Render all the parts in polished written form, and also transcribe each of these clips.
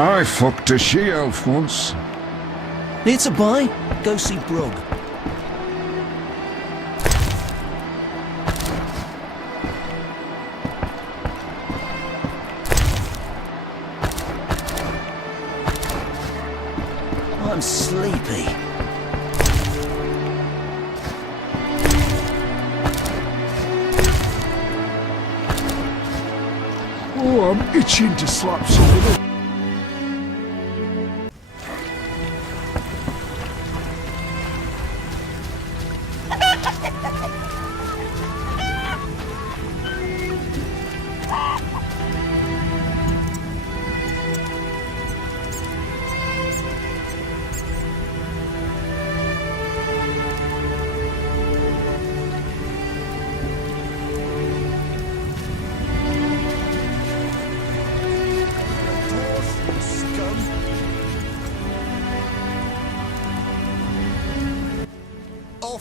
I fucked a she-elf once. Need to buy? Go see Brog. I'm sleepy. Oh, I'm itching to slap somebody.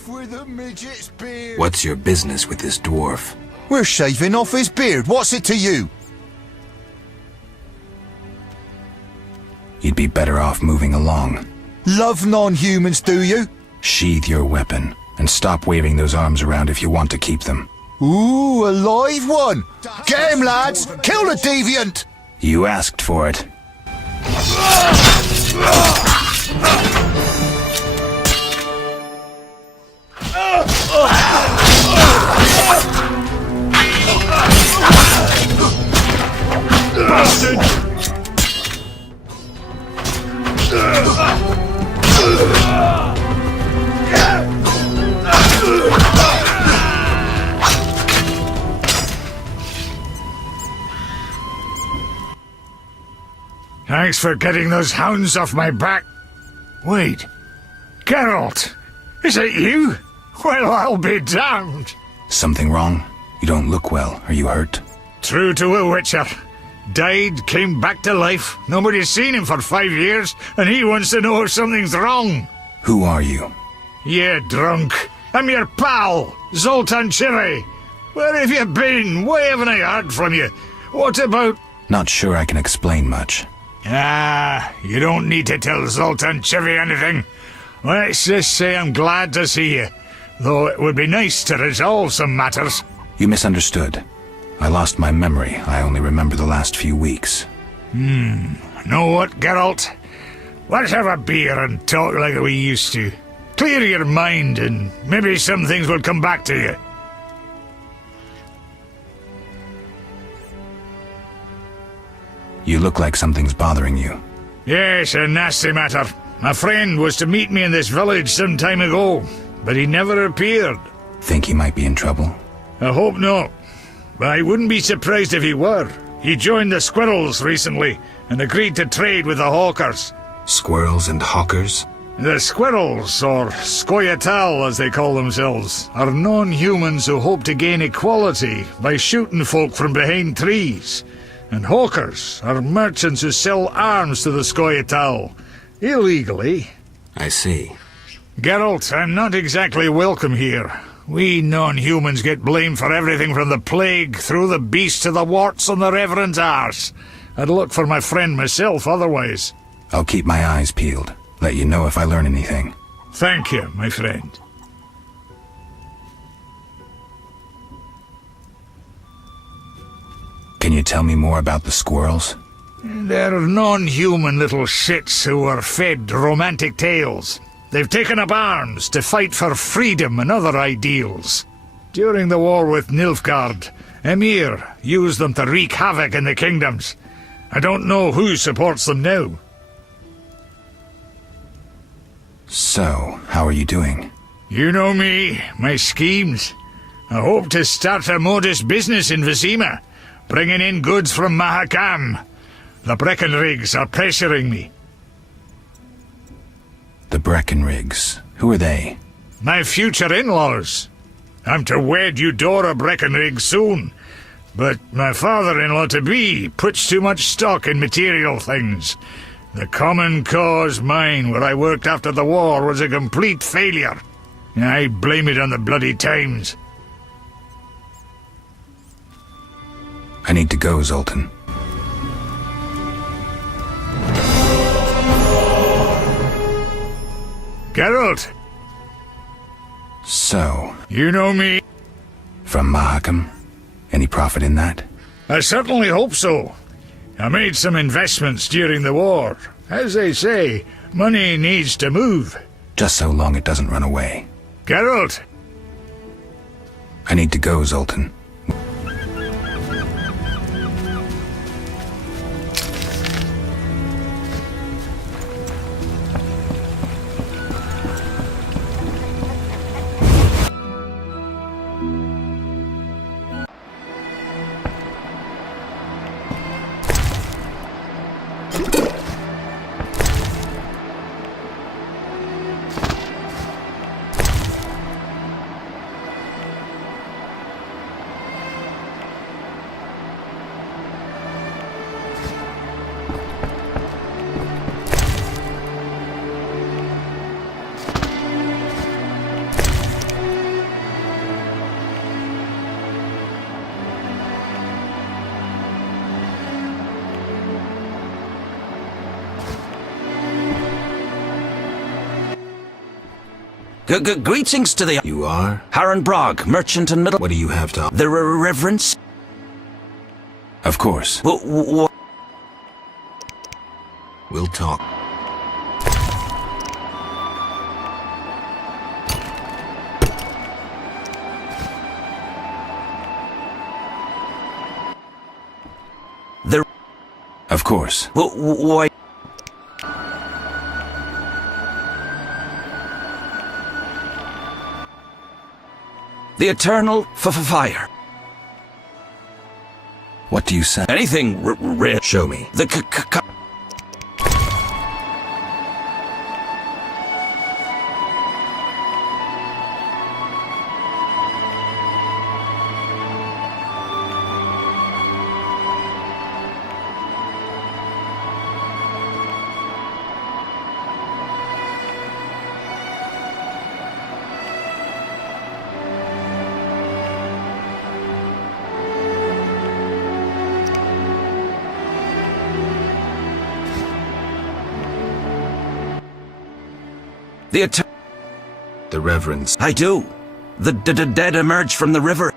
With a midget's beard. What's your business with this dwarf? We're shaving off his beard. What's it to you? You'd be better off moving along. Love non-humans, do you? Sheathe your weapon, and stop waving those arms around if you want to keep them. Ooh, a live one. Get him, lads. Kill the deviant. You asked for it. Bastard! Thanks for getting those hounds off my back. Wait, Geralt, is it you? Well, I'll be damned. Something wrong? You don't look well. Are you hurt? True to a witcher. Died, came back to life. Nobody's seen him for 5 years, and he wants to know if something's wrong. Who are you? Yeah, drunk. I'm your pal, Zoltan Chivy. Where have you been? Why haven't I heard from you? What about... Not sure I can explain much. Ah, you don't need to tell Zoltan Chivy anything. Let's just say I'm glad to see you. Though it would be nice to resolve some matters. You misunderstood. I lost my memory. I only remember the last few weeks. Know what, Geralt? Let's have a beer and talk like we used to. Clear your mind and maybe some things will come back to you. You look like something's bothering you. Yes, a nasty matter. My friend was to meet me in this village some time ago, but he never appeared. Think he might be in trouble? I hope not. But I wouldn't be surprised if he were. He joined the Squirrels recently and agreed to trade with the Hawkers. Squirrels and hawkers? The Squirrels, or Scoia'tael as they call themselves, are non-humans who hope to gain equality by shooting folk from behind trees. And Hawkers are merchants who sell arms to the Scoia'tael, illegally. I see. Geralt, I'm not exactly welcome here. We non-humans get blamed for everything from the plague through the beast to the warts on the Reverend's arse. I'd look for my friend myself otherwise. I'll keep my eyes peeled. Let you know if I learn anything. Thank you, my friend. Can you tell me more about the squirrels? They're non-human little shits who are fed romantic tales. They've taken up arms to fight for freedom and other ideals. During the war with Nilfgaard, Emhyr used them to wreak havoc in the kingdoms. I don't know who supports them now. So, how are you doing? You know me, my schemes. I hope to start a modest business in Vizima, bringing in goods from Mahakam. The Breckenrigs are pressuring me. The Breckenrigs. Who are they? My future in-laws. I'm to wed Eudora Breckenrig soon, but my father-in-law-to-be puts too much stock in material things. The Common Cause mine, where I worked after the war, was a complete failure. I blame it on the bloody times. I need to go, Zoltan. Geralt, So, you know me. from Mahakam? Any profit in that? I certainly hope so. I made some investments during the war. As they say, money needs to move. Just so long it doesn't run away. Geralt, I need to go, Zoltan. Greetings to the... You are? Harren Brog, merchant and middle... What do you have to... The reverence... Of course. What? We'll talk. The... Of course. Why... The eternal fire. What do you say? Anything Show me. The The Reverence. I do. The dead emerge from the river.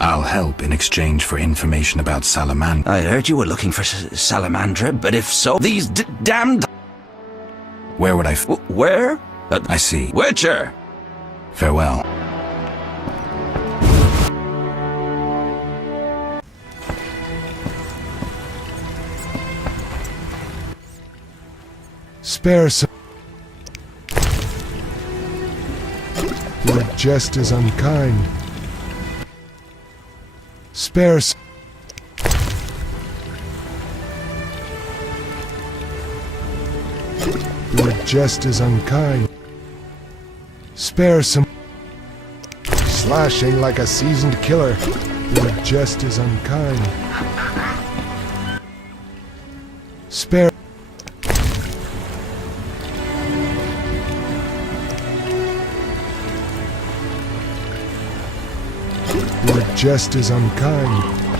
I'll help in exchange for information about Salamandra. I heard you were looking for Salamandra, but if so, these damned... Where would I Where? I see. Witcher! Farewell. Spare some. Your jest is unkind. Spare some. Your jest is unkind. Spare some. Slashing like a seasoned killer. Your jest is unkind. Spare. Your jest is unkind.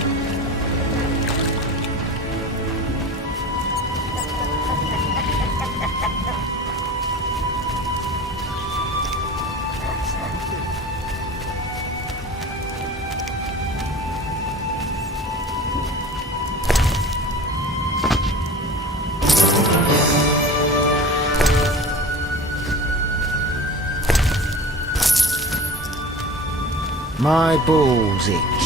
My balls itch.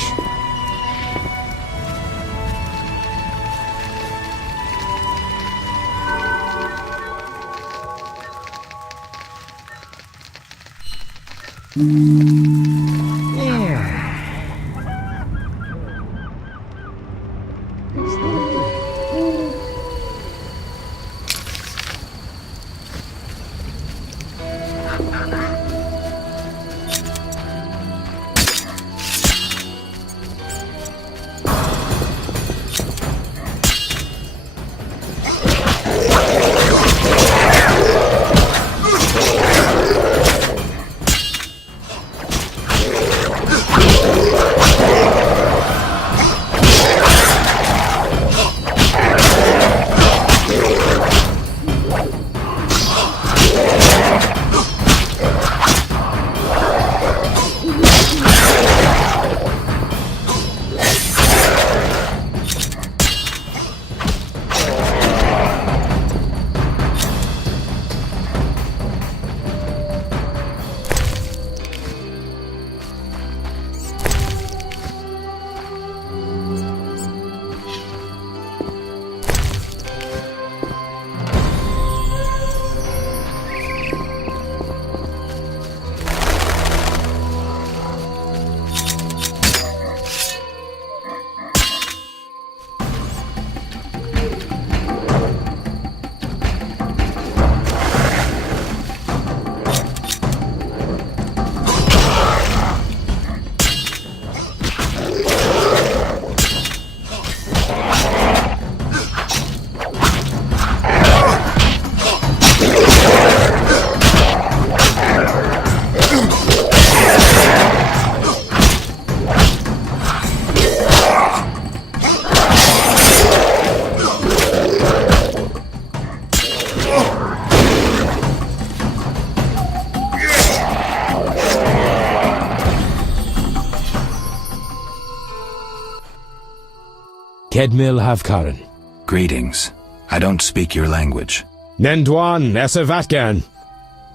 Kedmil Havkaran. Greetings. I don't speak your language. Nendwan Esavatgan.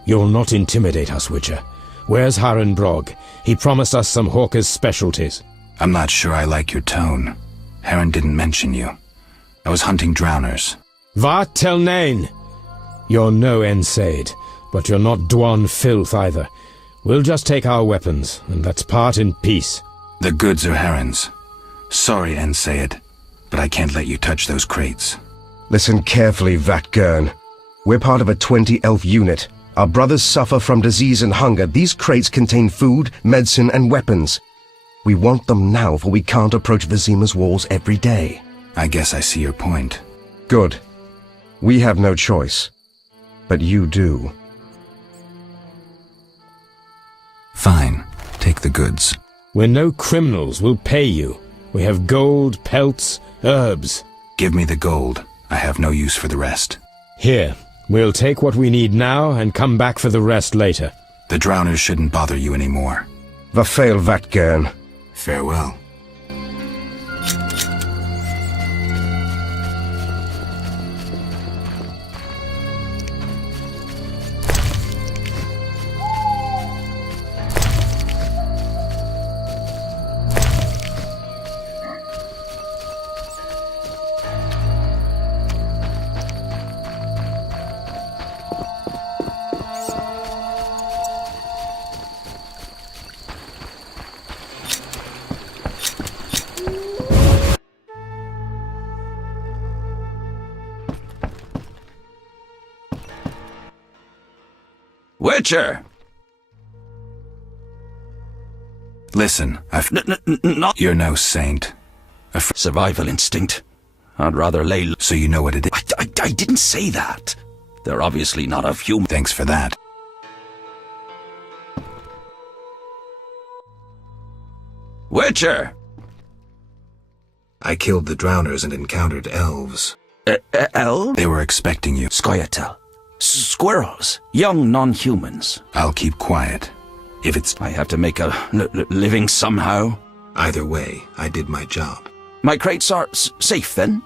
You'll not intimidate us, Witcher. Where's Haran Brog? He promised us some Hawker's specialties. I'm not sure I like your tone. Haran didn't mention you. I was hunting drowners. Vat tel nain. You're no Ensaid, but you're not Dwan filth either. We'll just take our weapons, and let's part in peace. The goods are Haran's. Sorry, Ensaid, but I can't let you touch those crates. Listen carefully, Vatgern. We're part of a 20-elf unit. Our brothers suffer from disease and hunger. These crates contain food, medicine, and weapons. We want them now, for we can't approach Vizima's walls every day. I guess I see your point. Good. We have no choice. But you do. Fine. Take the goods. We're no criminals. We'll pay you. We have gold, pelts, herbs. Give me the gold. I have no use for the rest. Here. We'll take what we need now and come back for the rest later. The drowners shouldn't bother you anymore. Vafail Vatgern. Farewell. Witcher! Listen, Not You're no saint. survival instinct. I'd rather lay... So you know what it is? I didn't say that. They're obviously not of human... Thanks for that. Witcher! I killed the drowners and encountered elves. El? They were expecting you. Scoia'tael. Squirrels. Young non-humans. I'll keep quiet. If it's... I have to make a living somehow. Either way, I did my job. My crates are safe, then?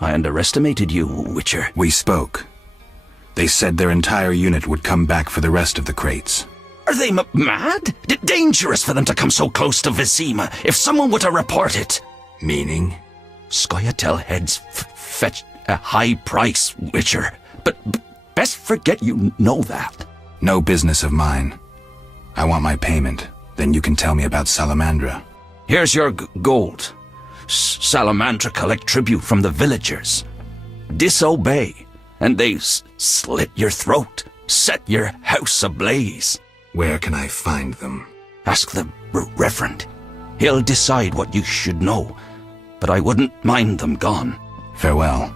I underestimated you, Witcher. We spoke. They said their entire unit would come back for the rest of the crates. Are they mad? Dangerous for them to come so close to Vizima. If someone were to report it... Meaning? Scoia'tael heads fetch a high price, Witcher. But best forget you know that. No business of mine. I want my payment. Then you can tell me about Salamandra. Here's your gold. Salamandra collect tribute from the villagers. Disobey, and they slit your throat, set your house ablaze. Where can I find them? Ask the Reverend. He'll decide what you should know, but I wouldn't mind them gone. Farewell.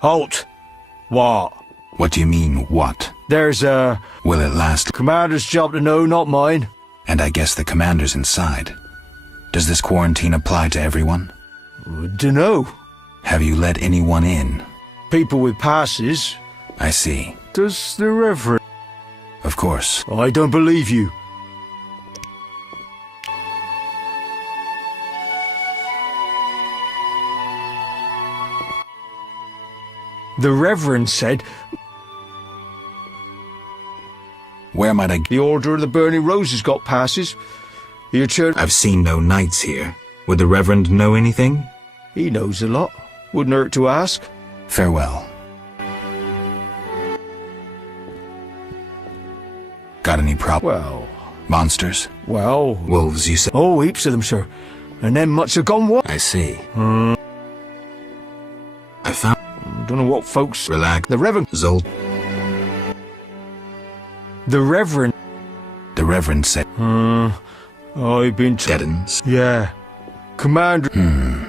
Halt! What? What do you mean, what? There's a Will it last? commander's job to know, not mine. And I guess the commander's inside. Does this quarantine apply to everyone? Dunno. Have you let anyone in? People with passes. I see. Does the Reverend? Of course. I don't believe you. The Reverend said Where might I... the Order of the Burning Roses got passes. Your church... I've seen no knights here. Would the Reverend know anything? He knows a lot. Wouldn't hurt to ask. Farewell. Got any Well... monsters? Well... Wolves, you say? Oh, heaps of them, sir. And then much have gone what? I see. I found... Don't know what folks... Relax. The Reverend... Zold. The Reverend... The Reverend said... I've been... Deadens. Yeah. Commander...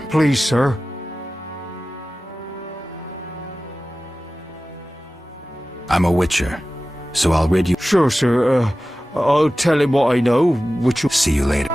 Please, sir. I'm a witcher, so I'll rid you... Sure, sir. I'll tell him what I know, which... See you later.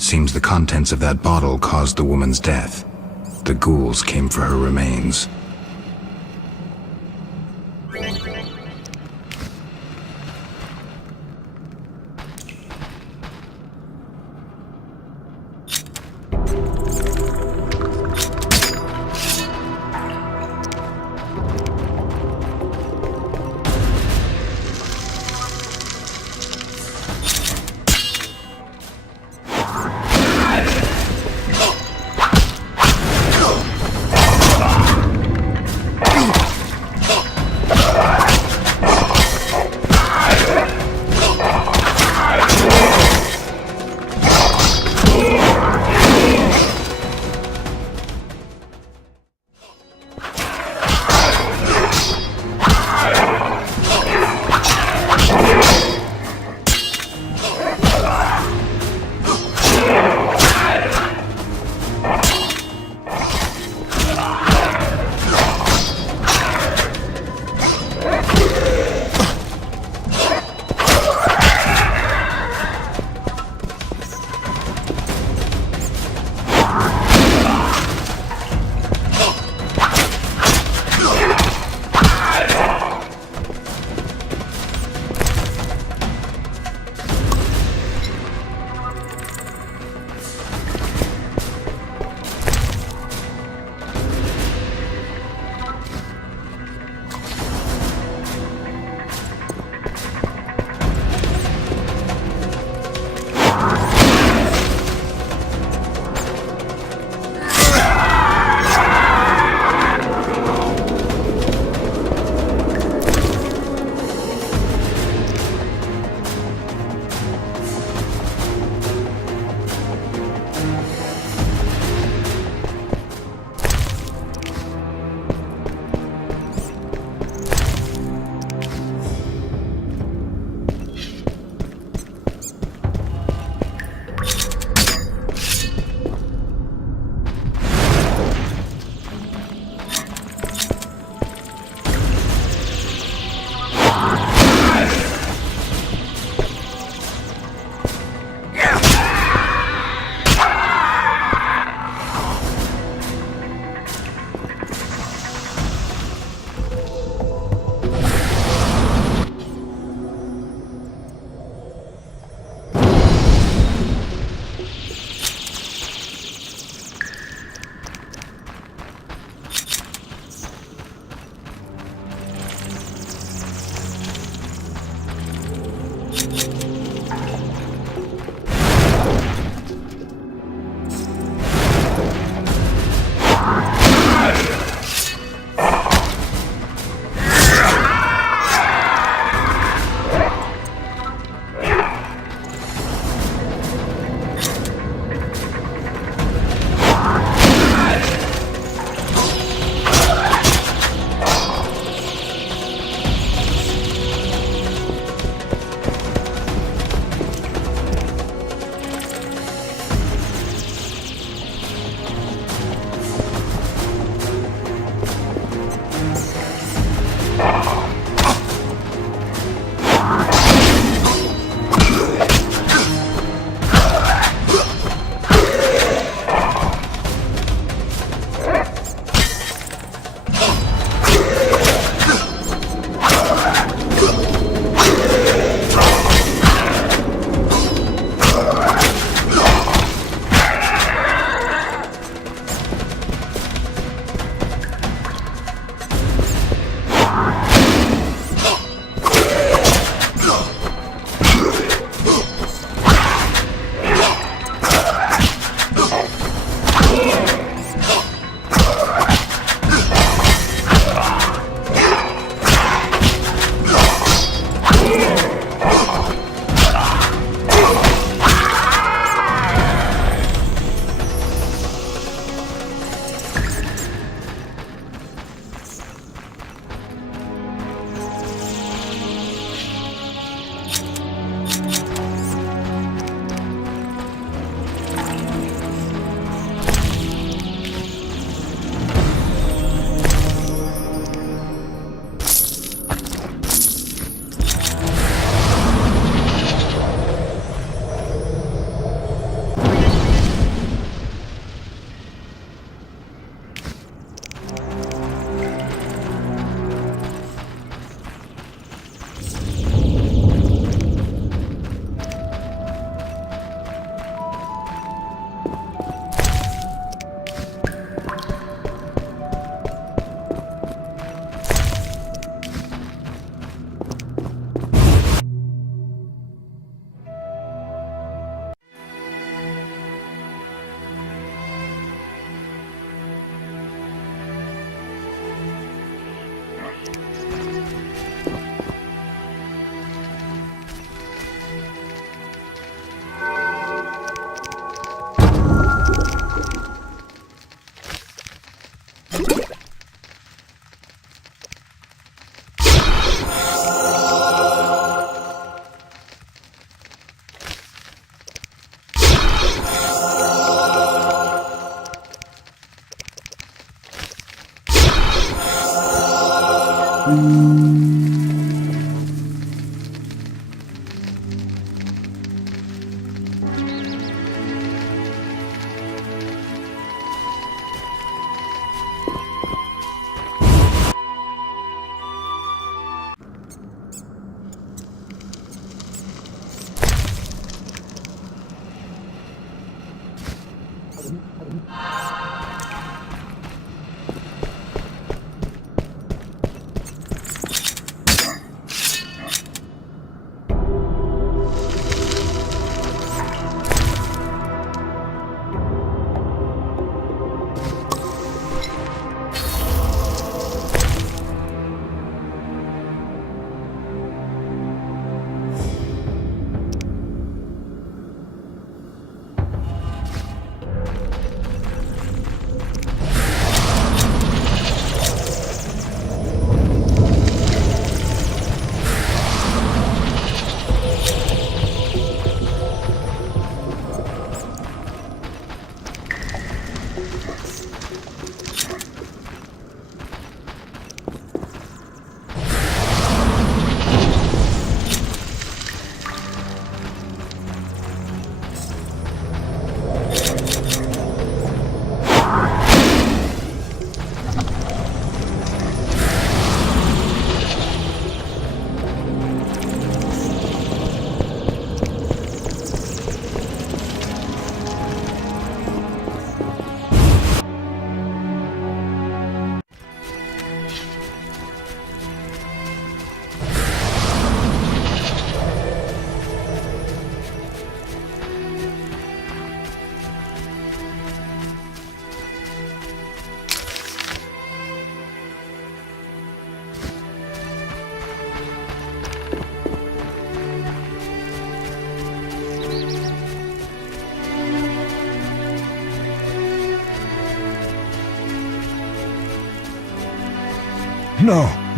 Seems the contents of that bottle caused the woman's death. The ghouls came for her remains.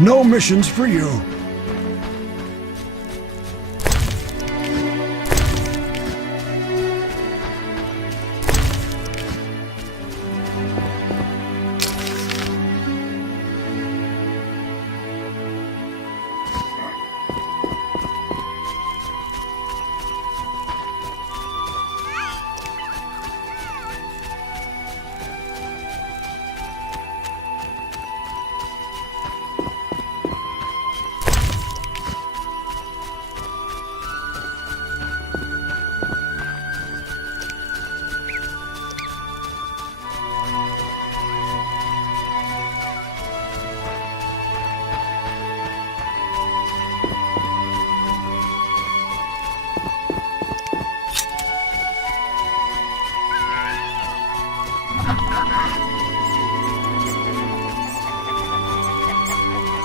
No missions for you.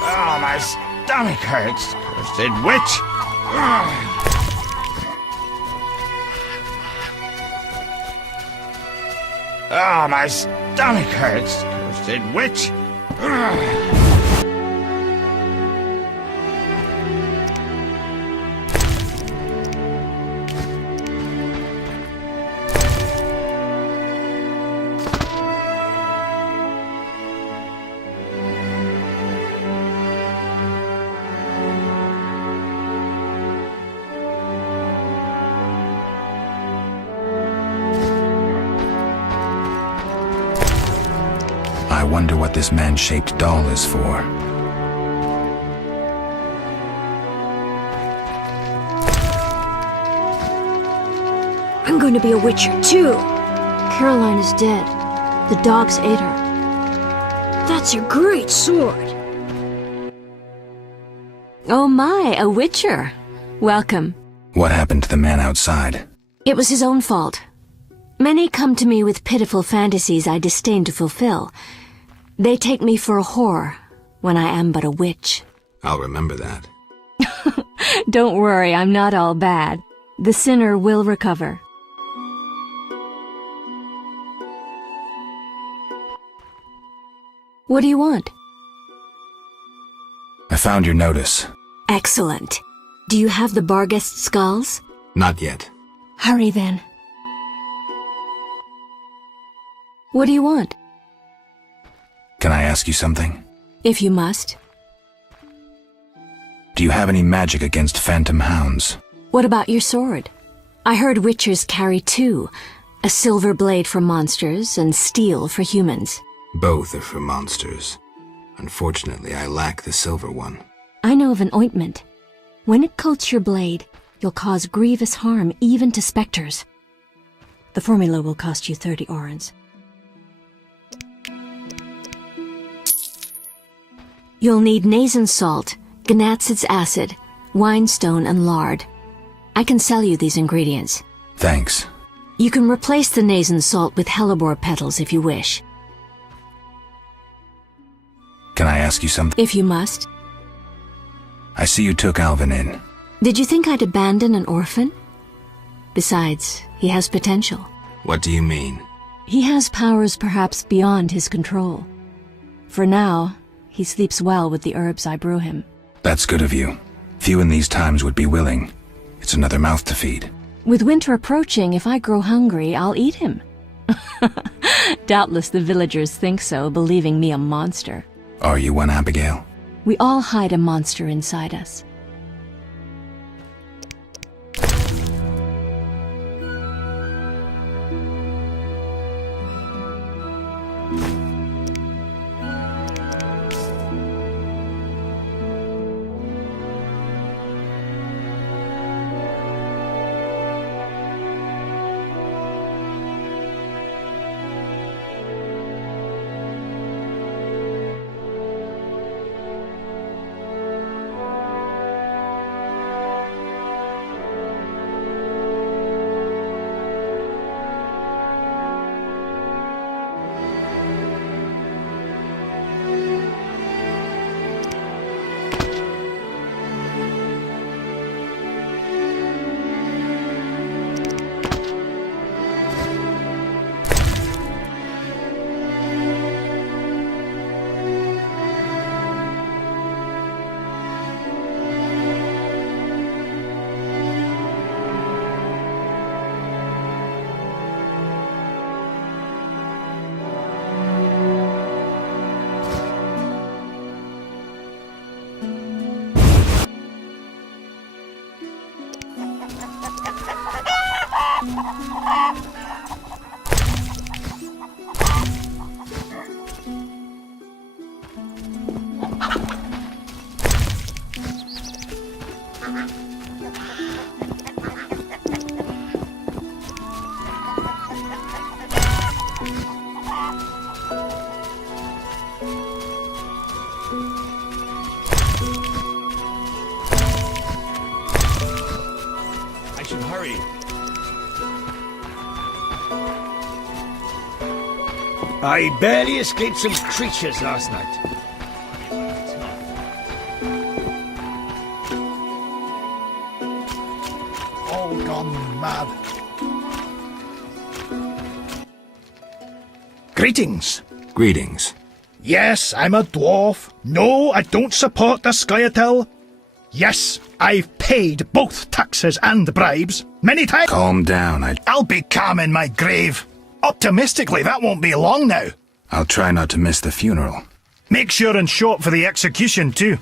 Oh, my stomach hurts. Cursed witch! Oh, my stomach hurts. Cursed witch! I wonder what this man-shaped doll is for. I'm going to be a witcher too. Caroline is dead. The dogs ate her. That's a great sword. Oh my, a witcher. Welcome. What happened to the man outside? It was his own fault. Many come to me with pitiful fantasies I disdain to fulfill. They take me for a whore when I am but a witch. I'll remember that. Don't worry, I'm not all bad. The sinner will recover. What do you want? I found your notice. Excellent. Do you have the Barghest skulls? Not yet. Hurry then. What do you want? Can I ask you something? If you must. Do you have any magic against phantom hounds? What about your sword? I heard witchers carry two. A silver blade for monsters and steel for humans. Both are for monsters. Unfortunately, I lack the silver one. I know of an ointment. When it coats your blade, you'll cause grievous harm even to specters. The formula will cost you 30 orens. You'll need Nazen salt, Gnatzid's acid, winestone, and lard. I can sell you these ingredients. Thanks. You can replace the Nazen salt with hellebore petals if you wish. Can I ask you something? If you must. I see you took Alvin in. Did you think I'd abandon an orphan? Besides, he has potential. What do you mean? He has powers perhaps beyond his control. For now, he sleeps well with the herbs I brew him. That's good of you. Few in these times would be willing. It's another mouth to feed. With winter approaching, if I grow hungry, I'll eat him. Doubtless the villagers think so, believing me a monster. Are you one, Abigail? We all hide a monster inside us. I should hurry. I barely escaped some creatures last night. All gone mad. Greetings. Greetings. Yes, I'm a dwarf. No, I don't support the Scoia'tael. Yes, I've paid both taxes and bribes many times. Calm down. I'll be calm in my grave. Optimistically, that won't be long now. I'll try not to miss the funeral. Make sure and show up for the execution, too.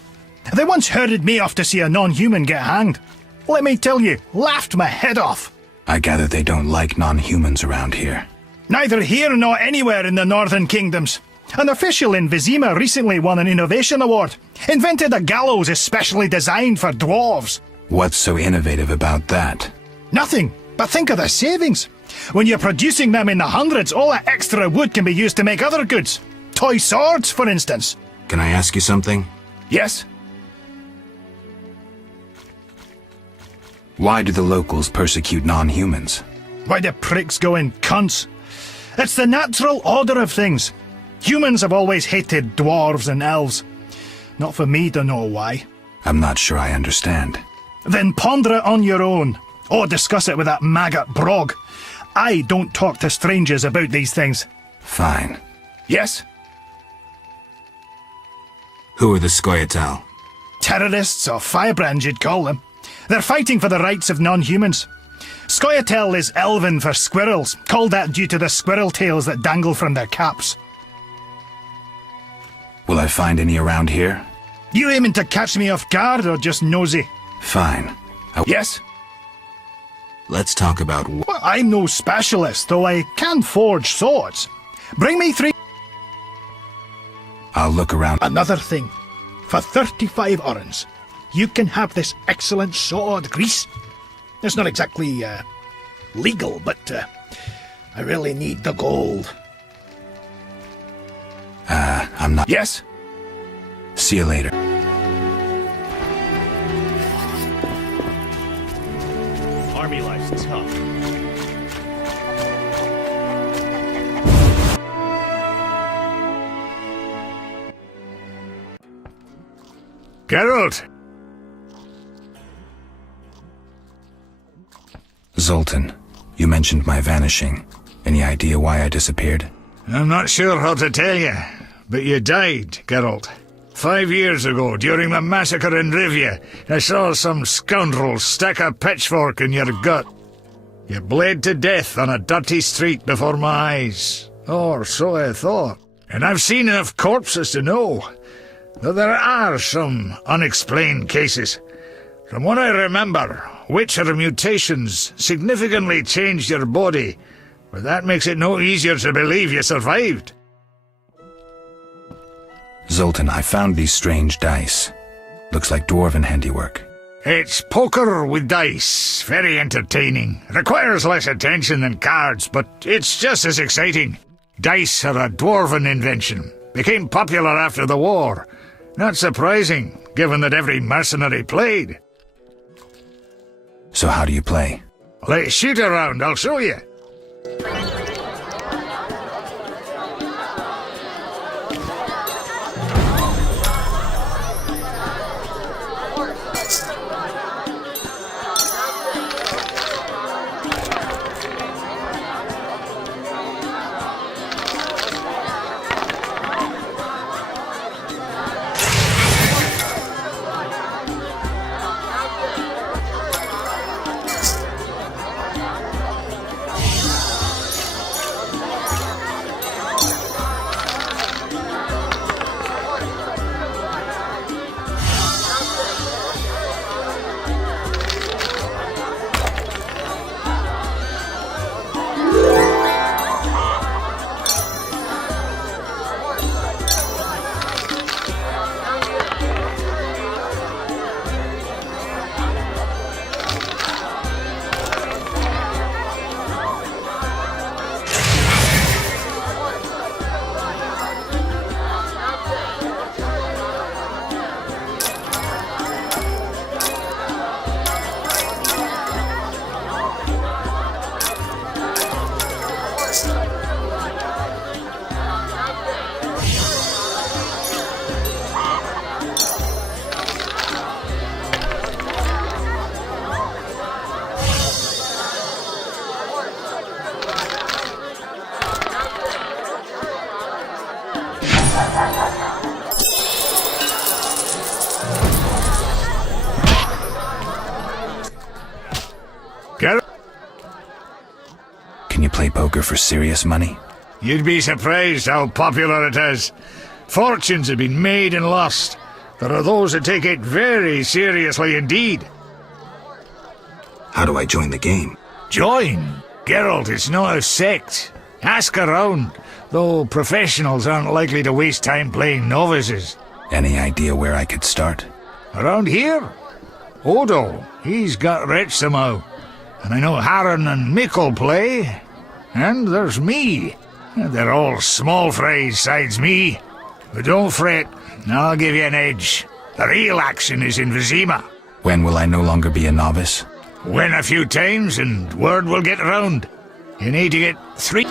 They once herded me off to see a non-human get hanged. Let me tell you, laughed my head off. I gather they don't like non-humans around here. Neither here nor anywhere in the Northern Kingdoms. An official in Vizima recently won an innovation award. Invented a gallows especially designed for dwarves. What's so innovative about that? Nothing, but think of the savings. When you're producing them in the hundreds, all that extra wood can be used to make other goods. Toy swords, for instance. Can I ask you something? Yes? Why do the locals persecute non-humans? Why do pricks go in cunts? It's the natural order of things. Humans have always hated dwarves and elves. Not for me to know why. I'm not sure I understand. Then ponder it on your own. Or discuss it with that maggot Brog. I don't talk to strangers about these things. Fine. Yes? Who are the Scoia'tael? Terrorists, or firebrands you'd call them. They're fighting for the rights of non-humans. Scoia'tael is Elven for squirrels, called that due to the squirrel tails that dangle from their caps. Will I find any around here? You aiming to catch me off guard or just nosy? Fine. Yes? Let's talk about Well, I'm no specialist, though I can forge swords. Bring me 3. I'll look around. Another thing. For 35 orens, you can have this excellent sword, Grease. It's not exactly, legal, but, I really need the gold. I'm not. Yes? See you later. Army life's tough. Geralt! Zoltan, you mentioned my vanishing. Any idea why I disappeared? I'm not sure how to tell you, but you died, Geralt. 5 years ago, during the massacre in Rivia, I saw some scoundrel stick a pitchfork in your gut. You bled to death on a dirty street before my eyes. Or so I thought. And I've seen enough corpses to know that there are some unexplained cases. From what I remember, Witcher mutations significantly changed your body, but that makes it no easier to believe you survived. Zoltan, I found these strange dice. Looks like dwarven handiwork. It's poker with dice. Very entertaining. Requires less attention than cards, but it's just as exciting. Dice are a dwarven invention. Became popular after the war. Not surprising, given that every mercenary played. So how do you play? Let's shoot around, I'll show you. Can you play poker for serious money? You'd be surprised how popular it is. Fortunes have been made and lost. There are those who take it very seriously indeed. How do I join the game? Join? Geralt, it's not a sect. Ask around, though professionals aren't likely to waste time playing novices. Any idea where I could start? Around here? Odo, he's got rich somehow. And I know Harren and Mikkel play. And there's me. They're all small fries sides me. But don't fret, I'll give you an edge. The real action is in Vizima. When will I no longer be a novice? Win a few times and word will get around. You need to get 3...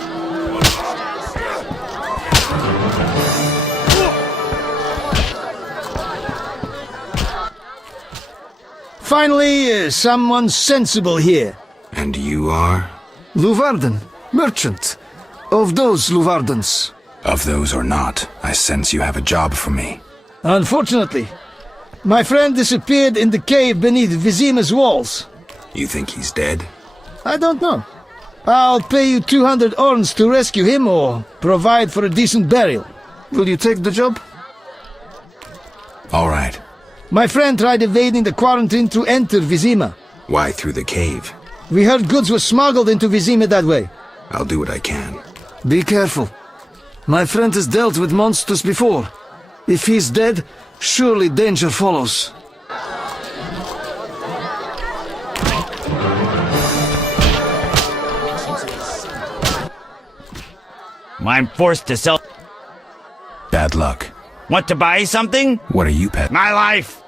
Finally, someone sensible here. And you are? Luvarden, merchant. Of those Luvardens. Of those or not, I sense you have a job for me. Unfortunately, my friend disappeared in the cave beneath Vizima's walls. You think he's dead? I don't know. I'll pay you 200 orns to rescue him or provide for a decent burial. Will you take the job? All right. My friend tried evading the quarantine to enter Vizima. Why through the cave? We heard goods were smuggled into Vizima that way. I'll do what I can. Be careful. My friend has dealt with monsters before. If he's dead, surely danger follows. I'm forced to sell. Bad luck. Want to buy something? What are you, pet? My life!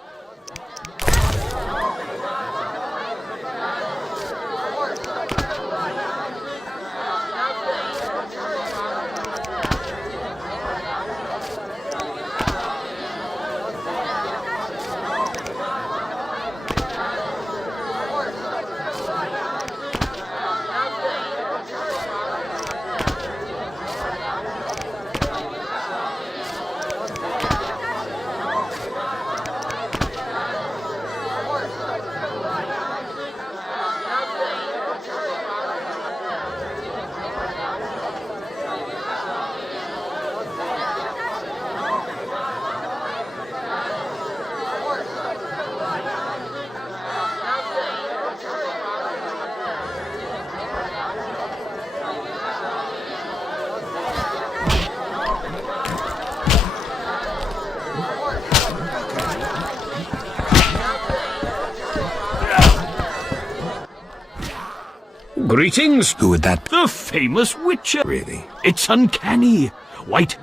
Greetings. Who would that be? The famous Witcher. Really? It's uncanny. White.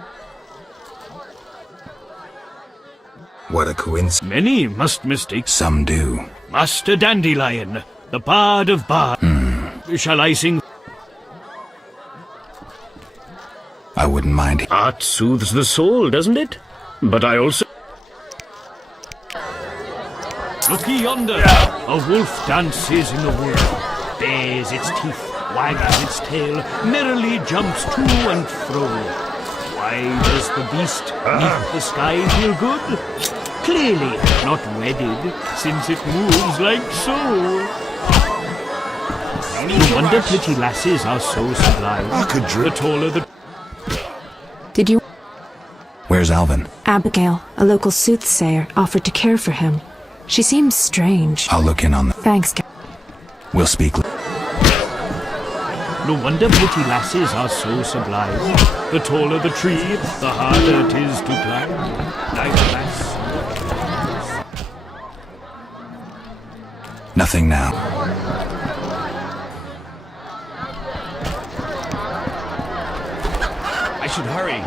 What a coincidence. Many must mistake. Some do. Master Dandelion, the Bard of Bard. Shall I sing? I wouldn't mind. Art soothes the soul, doesn't it? But I also... Look yonder. A wolf dances in the wood. Bares its teeth, wags its tail, merrily jumps to and fro. Why does the beast neath the sky feel good? Clearly not wedded, since it moves like so. No wonder pretty lasses are so sublime. The taller the... Did you... Where's Alvin? Abigail, a local soothsayer, offered to care for him. She seems strange. I'll look in on them. Thanks, We'll speak later. No wonder pretty lasses are so sublime. The taller the tree, the harder 'tis to climb. Neither lass. Nothing now. I should hurry.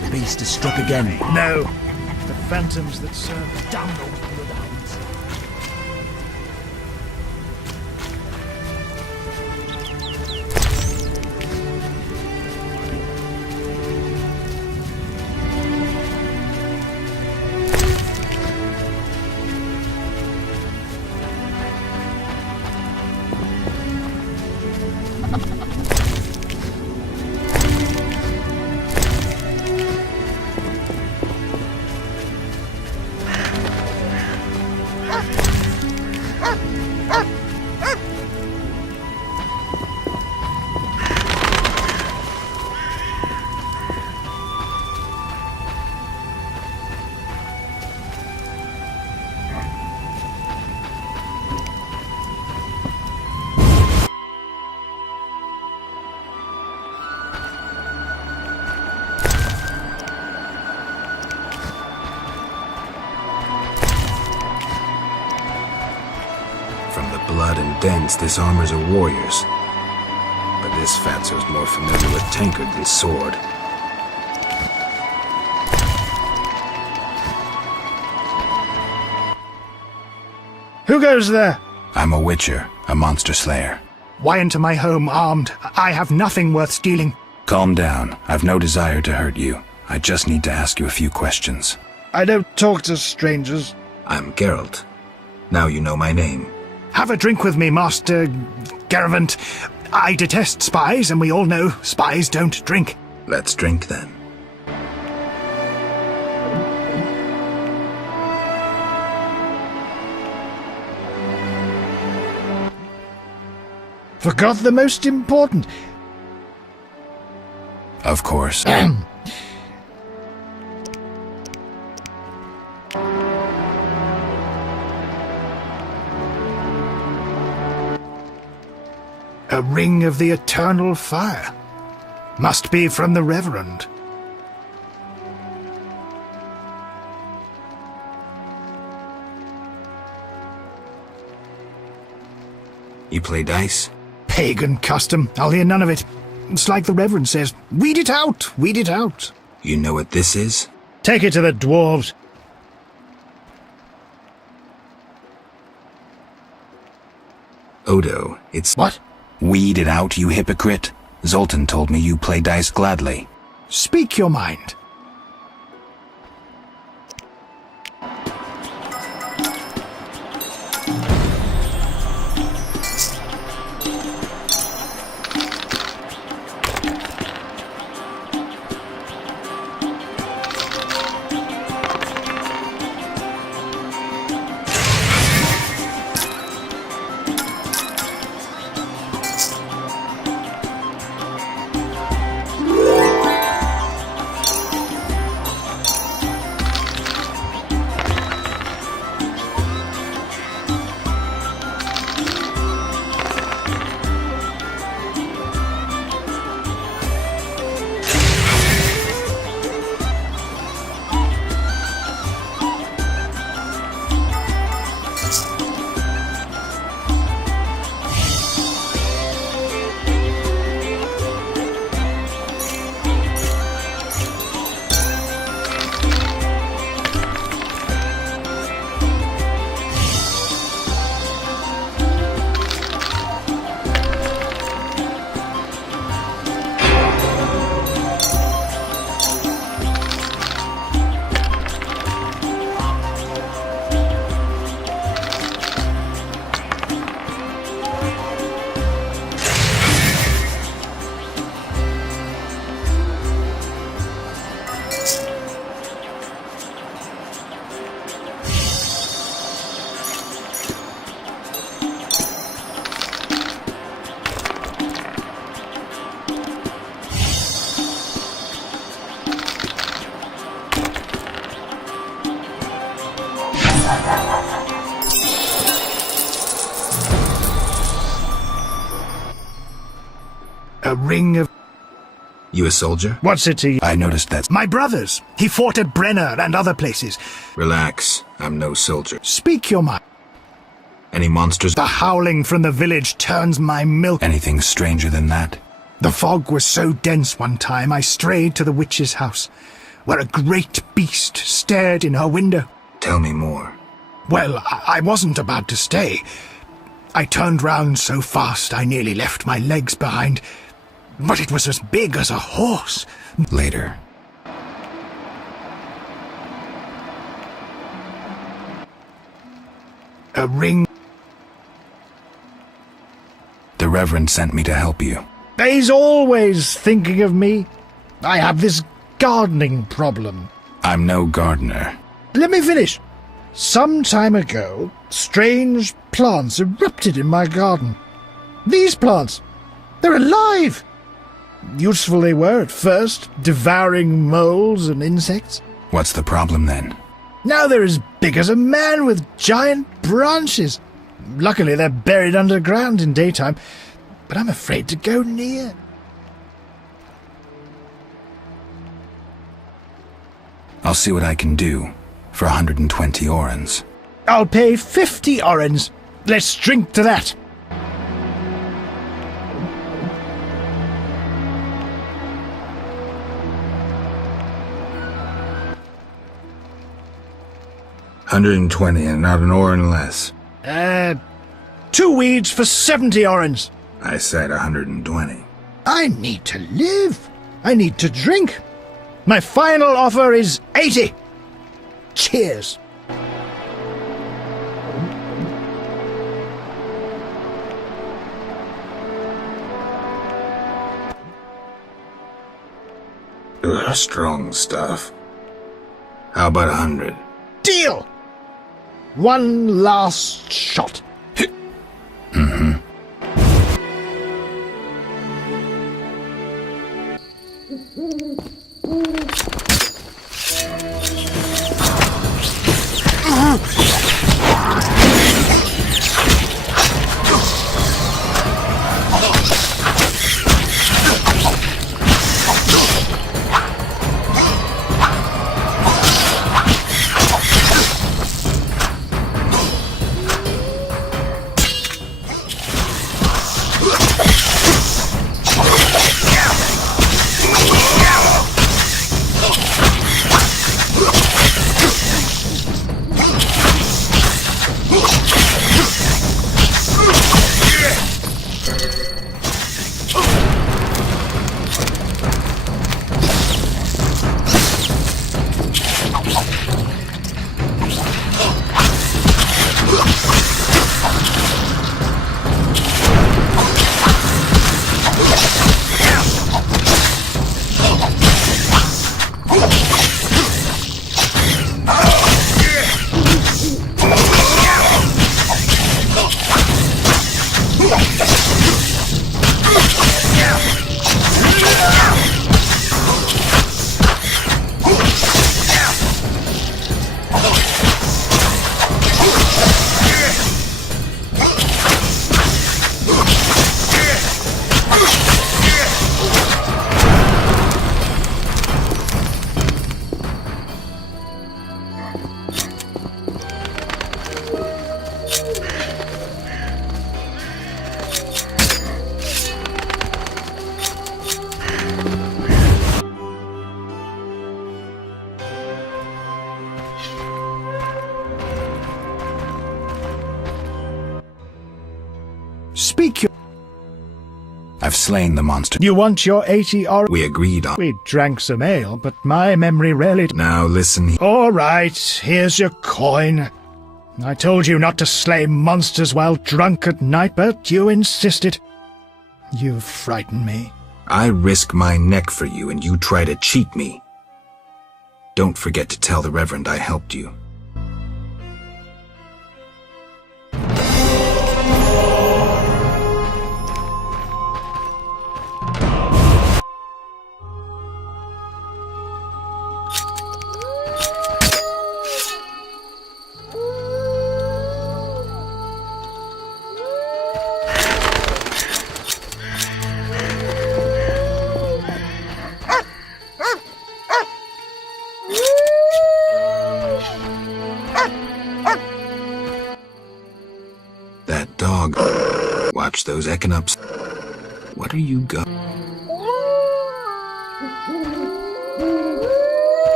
The beast has struck again. No. The phantoms that serve the damnable bloodhounds. From the blood and dents, this armor's a warrior's. But this fatso's more familiar with tankard than sword. Who goes there? I'm a witcher, a monster slayer. Why into my home armed? I have nothing worth stealing. Calm down. I've no desire to hurt you. I just need to ask you a few questions. I don't talk to strangers. I'm Geralt. Now you know my name. Have a drink with me, Master Garavant. I detest spies, and we all know spies don't drink. Let's drink then. Forgot the most important. Of course. A ring of the eternal fire. Must be from the Reverend. You play dice? Pagan custom. I'll hear none of it. It's like the Reverend says. Weed it out! Weed it out! You know what this is? Take it to the dwarves. Odo, it's... What? Weed it out, you hypocrite. Zoltan told me you play dice gladly. Speak your mind. A ring of... You a soldier? What's it to you? I noticed that. My brother's. He fought at Brenner and other places. Relax. I'm no soldier. Speak your mind. Any monsters? The howling from the village turns my milk. Anything stranger than that? The fog was so dense one time I strayed to the witch's house, where a great beast stared in her window. Tell me more. Well, I wasn't about to stay. I turned round so fast I nearly left my legs behind. But it was as big as a horse. Later. A ring. The Reverend sent me to help you. He's always thinking of me. I have this gardening problem. I'm no gardener. Let me finish. Some time ago, strange plants erupted in my garden. These plants, they're alive! Useful they were at first, devouring moles and insects. What's the problem then? Now they're as big as a man with giant branches. Luckily they're buried underground in daytime, but I'm afraid to go near. I'll see what I can do for 120 orens. I'll pay 50 orens. Let's drink to that. $120 and not an oren less. 2 weeds for 70 orens. I said 120. I need to live. I need to drink. My final offer is 80. Cheers. Strong stuff. How about 100? Deal! One last shot. Mm-hmm. Speak your... I've slain the monster. You want your 80 or... We agreed on... We drank some ale, but my memory rarely... Now listen... All right, here's your coin. I told you not to slay monsters while drunk at night, but you insisted. You frightened me. I risk my neck for you, and you try to cheat me. Don't forget to tell the Reverend I helped you. That dog. Watch those Echinups. What are you go?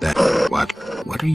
That what? What are you?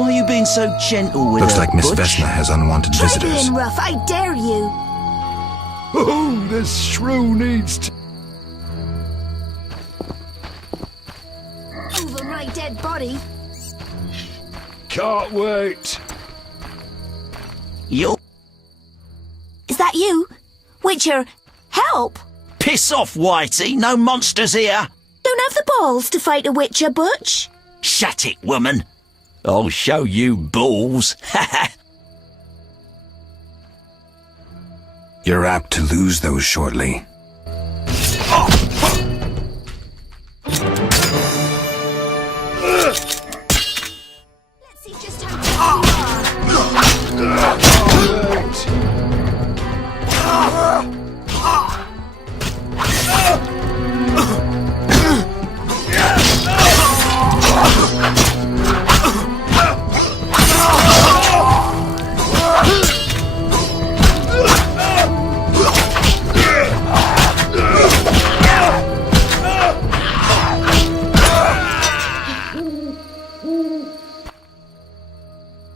Why are you being so gentle with Looks her, like Miss Butch? Vesna has unwanted Try visitors. being rough, I dare you. Oh, this shrew needs to... Over my dead body. Can't wait. You Is that you? Witcher, help! piss off, Whitey. No monsters here. Don't have the balls to fight a Witcher, Butch. Shut it, woman. I'll show you balls. You're apt to lose those shortly. Let's see just how tough you are.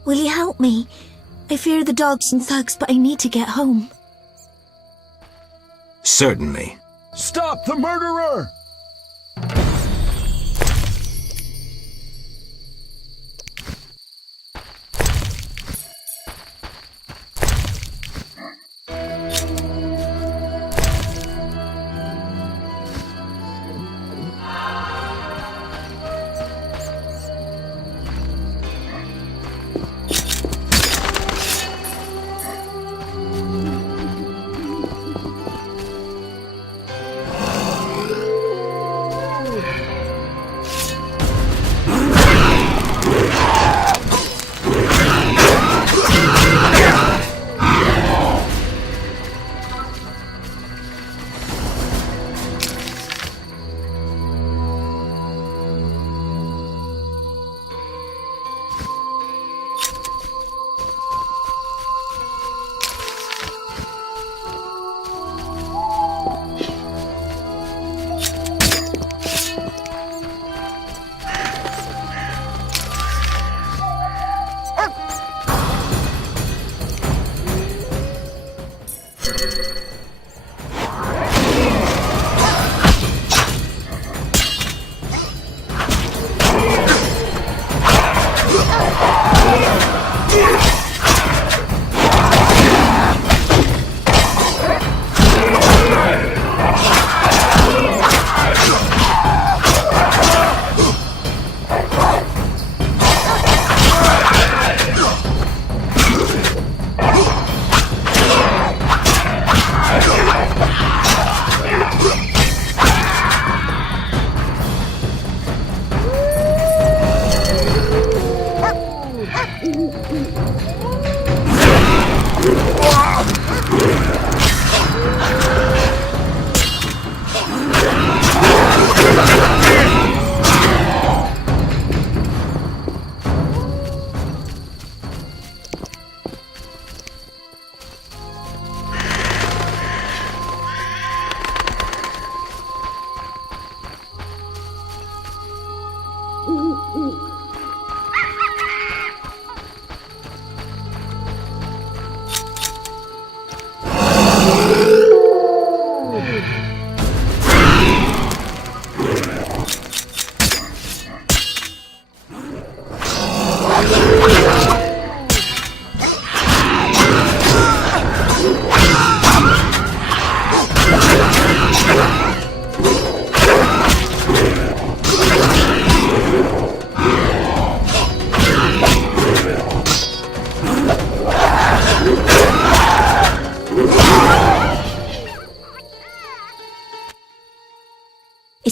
Will you help me? I fear the dogs and thugs, but I need to get home. Certainly. Stop the murderer!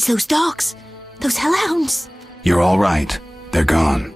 It's those dogs. Those hellhounds. You're all right. They're gone.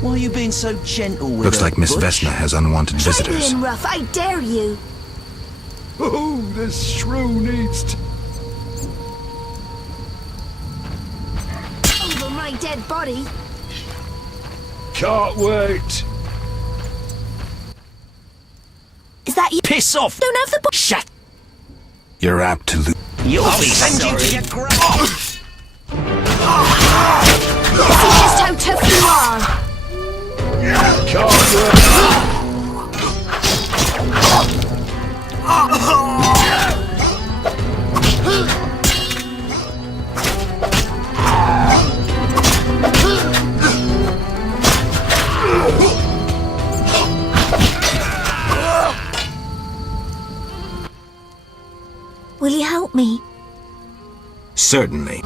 Why are you being so gentle with Looks her, like Miss Butch? Vesna has unwanted Try visitors. being rough, I dare you. Oh, the shrew needs to... Over my dead body. Can't wait. Is that you? Piss off! Don't have the Shut! You're apt to lose. You'll be sorry. This is just how tough you are. Can't wait. Will you help me? Certainly.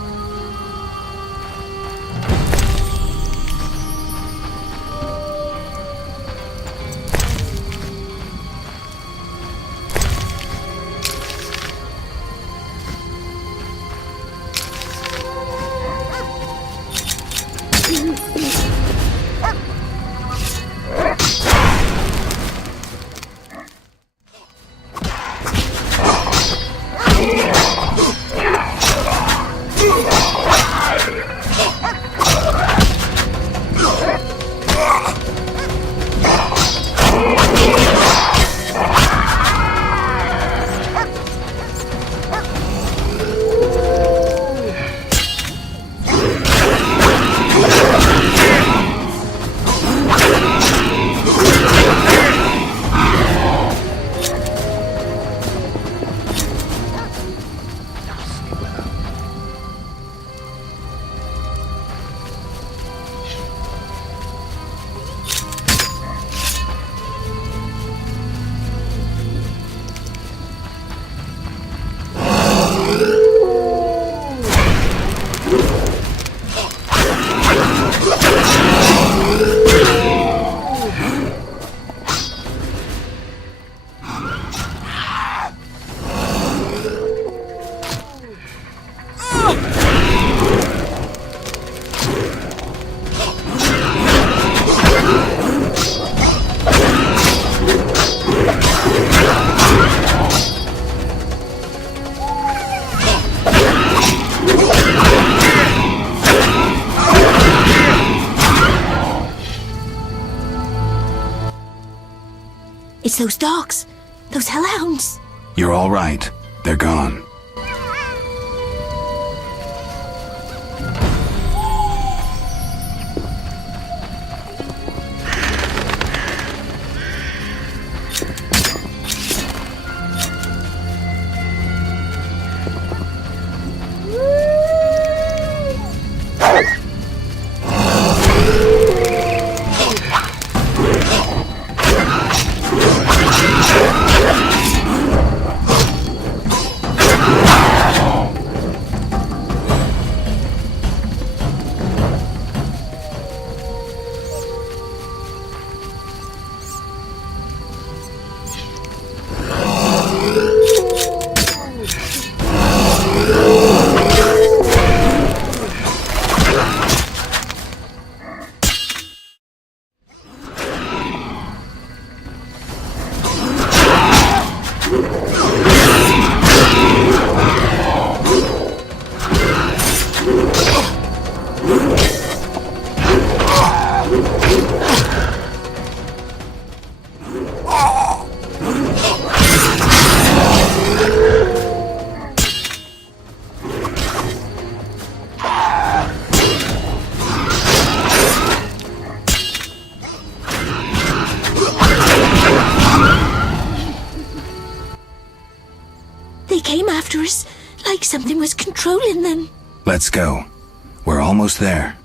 It's those dogs. Those hellhounds. You're all right. They're gone. They came after us, like something was controlling them. Let's go. We're almost there.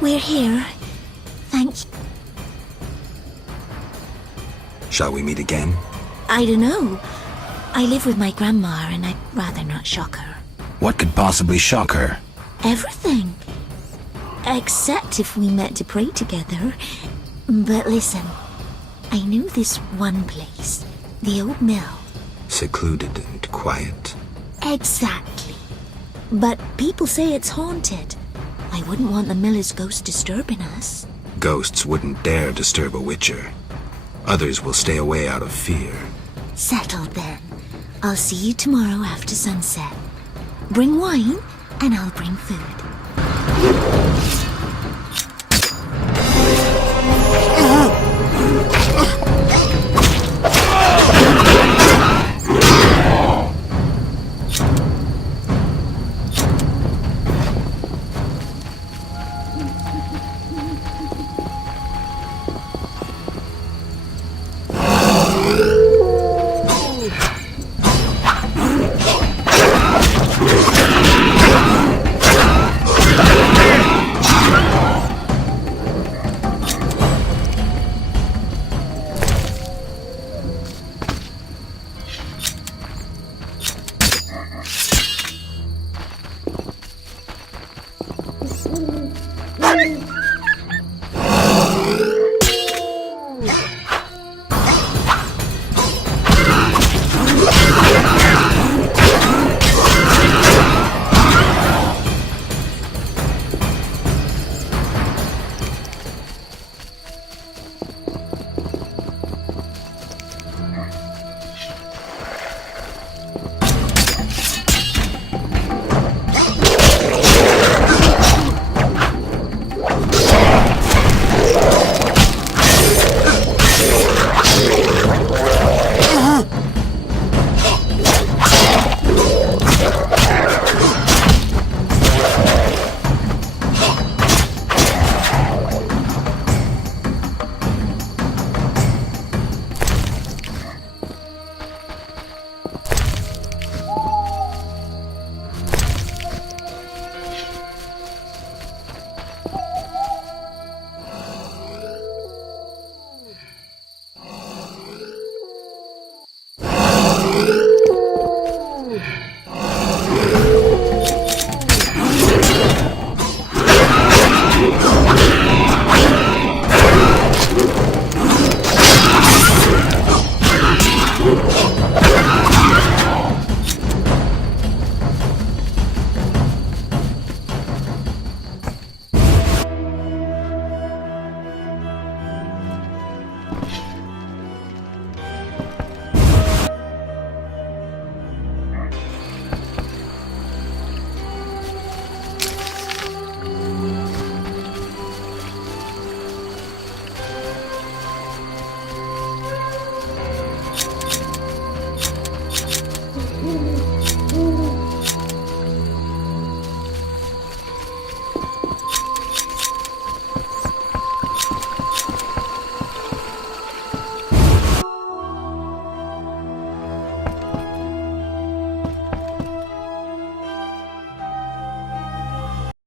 We're here. Thank you. Shall we meet again? I don't know. I live with my grandma and I'd rather not shock her. What could possibly shock her? Everything. Except if we met to pray together. But listen, I knew this one place. The old mill. Secluded and quiet. Exactly. But people say it's haunted. I wouldn't want the miller's ghost disturbing us. Ghosts wouldn't dare disturb a witcher. Others will stay away out of fear. Settled then. I'll see you tomorrow after sunset. Bring wine, and I'll bring food.